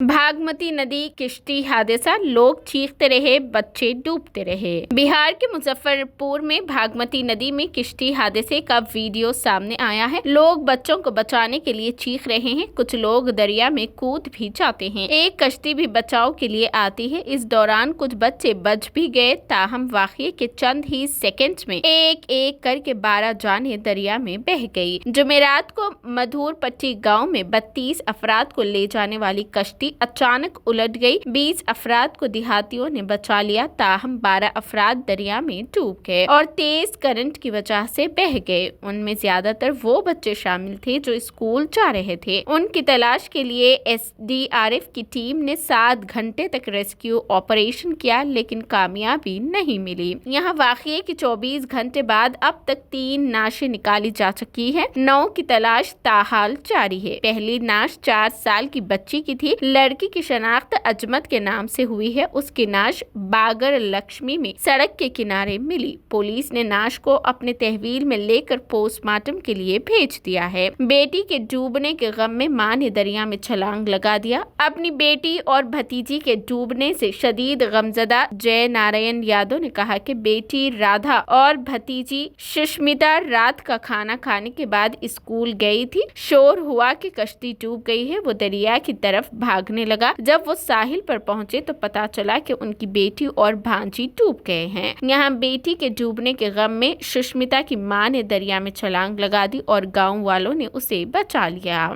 भागमती नदी किश्ती हादसा, लोग चीखते रहे, बच्चे डूबते रहे। बिहार के मुजफ्फरपुर में भागमती नदी में किश्ती हादसे का वीडियो सामने आया है। लोग बच्चों को बचाने के लिए चीख रहे हैं, कुछ लोग दरिया में कूद भी जाते हैं। एक कश्ती भी बचाव के लिए आती है। इस दौरान कुछ बच्चे बच भी गए, ताहम वाक़ये के चंद ही सेकेंड्स में एक एक करके 12 जानें दरिया में बह गई। जुमेरात को मधुरपट्टी गाँव में 32 अफराद को ले जाने वाली कश्ती अचानक उलट गई। 20 अफराद को देहातियों ने बचा लिया, ताहम 12 अफराद दरिया में डूब गए और तेज करंट की वजह से बह गए। उनमें ज्यादातर वो बच्चे शामिल थे जो स्कूल जा रहे थे। उनकी तलाश के लिए SDRF की टीम ने 7 घंटे तक रेस्क्यू ऑपरेशन किया, लेकिन कामयाबी नहीं मिली। यहाँ वाक़ये के 24 घंटे बाद अब तक 3 नाशें निकाली जा चुकी है। 9 की तलाश ताहाल जारी है। पहली नाश 4 साल की बच्ची की थी। लड़की की शनाख्त अजमत के नाम से हुई है। उसकी नाश बागर लक्ष्मी में सड़क के किनारे मिली। पुलिस ने नाश को अपने तहवील में लेकर पोस्टमार्टम के लिए भेज दिया है। बेटी के डूबने के गम में मां ने दरिया में छलांग लगा दिया। अपनी बेटी और भतीजी के डूबने से शदीद गमजदा जय नारायण यादव ने कहा कि बेटी राधा और भतीजी सुष्मिता रात का खाना खाने के बाद स्कूल गई थी। शोर हुआ कि कश्ती डूब गई है। वो दरिया की तरफ भागने लगा। जब वो साहिल पर पहुंचे तो पता चला कि उनकी बेटी और भांजी डूब गए हैं। यहाँ बेटी के डूबने के गम में सुष्मिता की मां ने दरिया में छलांग लगा दी और गांव वालों ने उसे बचा लिया।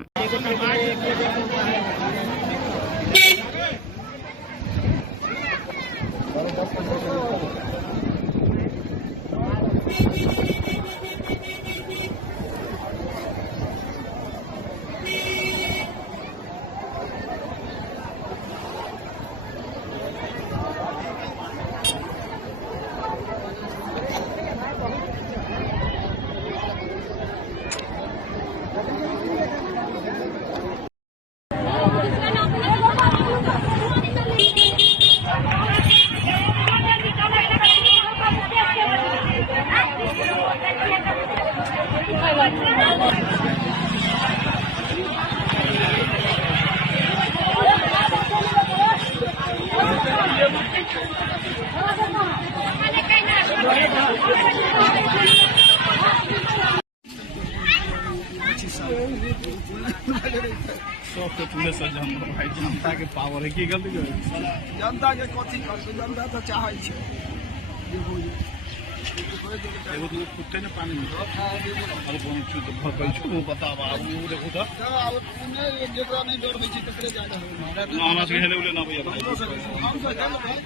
भाई जनता के पावर है की गलती जनता के कथी करते, जनता तो चाहे छे एगो तो कुत्ते ने पानी में अरे बहुत चीज तो बहुत बड़ी छू बतावा वो देखो तो ने जेकरा नहीं डर होई छै तकरे जाय ना हमरा से हेले उले ना भैया हम से हेल भाई,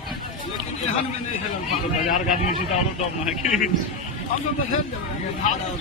लेकिन एहन में नहीं हेल बाजार का आदमी सीधा और डर ना है कि हम तो हेल देबे